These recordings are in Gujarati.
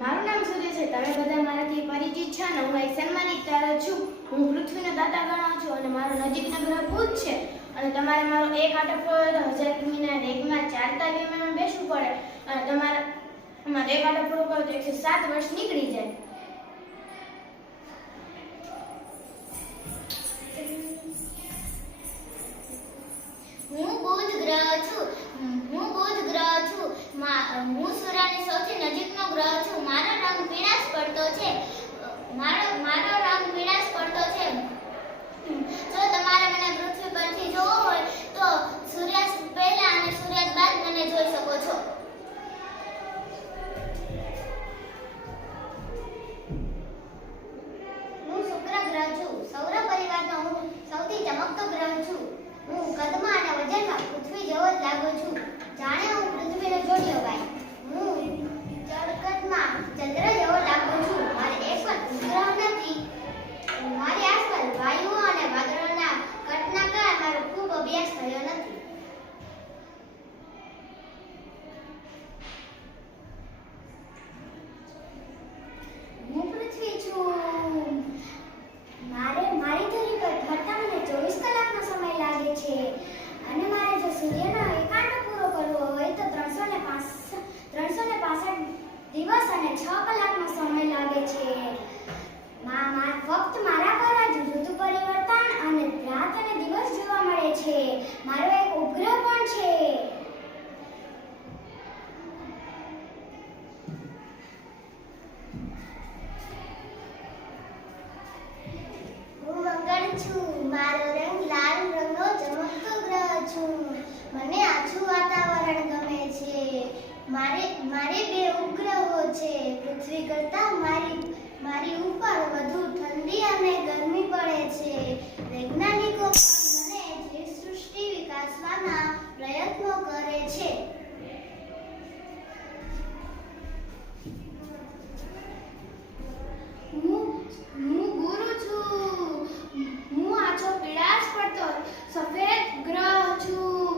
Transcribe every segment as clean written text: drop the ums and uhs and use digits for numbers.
મારું નામ સૂર્ય છે. તમે બધા મારાથી પરિચિત છો અને હું એક સન્માનિત તારો છું. હું પૃથ્વીનો દાતા ગણાઉં છું અને મારો નજીકનો ગ્રહ બુધ છે. અને તમારે મારો એક આંટો પૂરો 1000 કિમીના વેગમાં ચાલતા વિમાનમાં બેસવું પડે અને તમારે એક આંટો પૂરો કરો તો 107 વર્ષ નીકળી જાય. હું બુધ ગ્રહ છું. હું સૂર્યની સૌથી નજીકનો ગ્રહ છું. મારો રંગ પીળાશ પડતો છે. જો તમારે મને પૃથ્વી પરથી જોવો હોય તો સૂર્યાસ્ત પહેલા અને સૂર્યાસ્ત બાદ મને જોઈ શકો છો. હું શુક્ર ગ્રહ છું. સૌર પરિવારનો હું સૌથી ચમકતો ગ્રહ છું. હું કદમાં અને વજનમાં પૃથ્વી જેવો જ લાગુ છું. જાણે હું પૃથ્વીનો જોડિયો ભાઈ. હું જળકતમાં ચંદ્ર જેવો લાગુ છું. મારે એક પણ ઉપગ્રહ નથી. મારી આસપાસ વાયુઓ અને વાદળોના કટના કારણે મારો ખૂબ અભ્યાસ થયો નથી. હું પૃથ્વી છું. મારી ધરી પર ફરતા મને 24 કલાકનો સમય લાગે છે અને મારે જો સૂર્યનો એકાંત પૂરો કરવો હોય તો 365 દિવસ અને 6 કલાકનો સમય લાગે છે. ફક્ત મારા પર જ ઋતુ પરિવર્તન અને રાત અને દિવસ જોવા મળે છે. મારો એક ઉપગ્રહ પણ છે. હું મંગળ છું. મારો રંગ લાલ રંગનો ચમકતો ગ્રહ છું. મને આછું વાતાવરણ ગમે છે. મારે 2 ઉપગ્રહો છે. પૃથ્વી કરતાં મારી ઉપર વધુ ઠંડી અને ગરમી પડે છે. વૈજ્ઞાનિકો મને જીવસૃષ્ટિ વિકાસવાના પ્રયત્નો કરે છે. હું ગુરુ છું. હું આછો પીળાશ પડતો સફેદ ગ્રહ છું.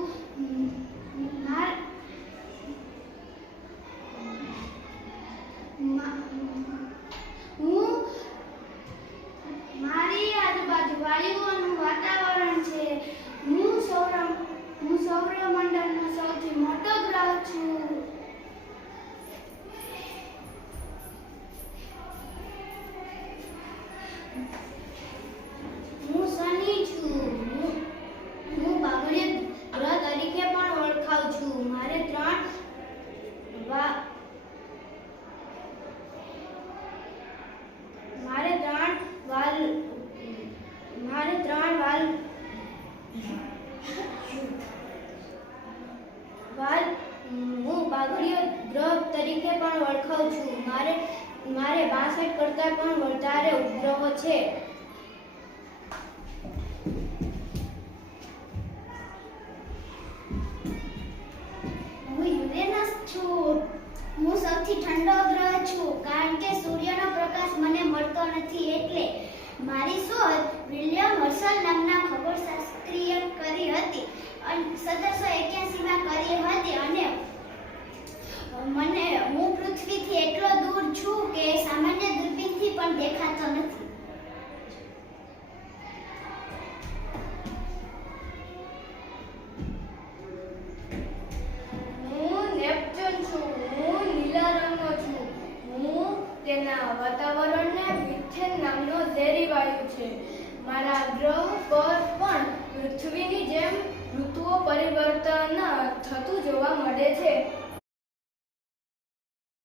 મારી આજુબાજુ વાયુઓનું વાતાવરણ છે. હું સૌરમંડળનો સૌથી મોટો ગ્રહ છું. હું શનિ છું. હું બાગડીય ગ્રહ તરીકે પણ ઓળખાઉં છું. મારે 3 વાલ હું બાગડીય ગ્રહ તરીકે પણ ઓળખાઉં છું. મારે 62 કરતાં પણ વધારે ઉપગ્રહો છે. હું યુરેનસ છું. હું સૌથી ઠંડો ગ્રહ છું કારણ કે સૂર્યનો પ્રકાશ મને મળતો નથી. એટલે મારી શોધ વિલિયમ હર્શલ નામના ખગોળશાસ્ત્રીએ કરી હતી. 1781માં કરી હતી અને હું પૃથ્વીથી એટલો દૂર છું કે સામાન્ય દૂરબીનથી પણ દેખાતો નથી. હું નેપચ્યુન છું. હું લીલા રંગનો છું. તેના વાતાવરણને મિથેન નામનો ઝેરી વાયુ છે. મારા ગ્રહ પર પણ પૃથ્વીની જેમ ઋતુઓ પરિવર્તન થતું જોવા મળે છે.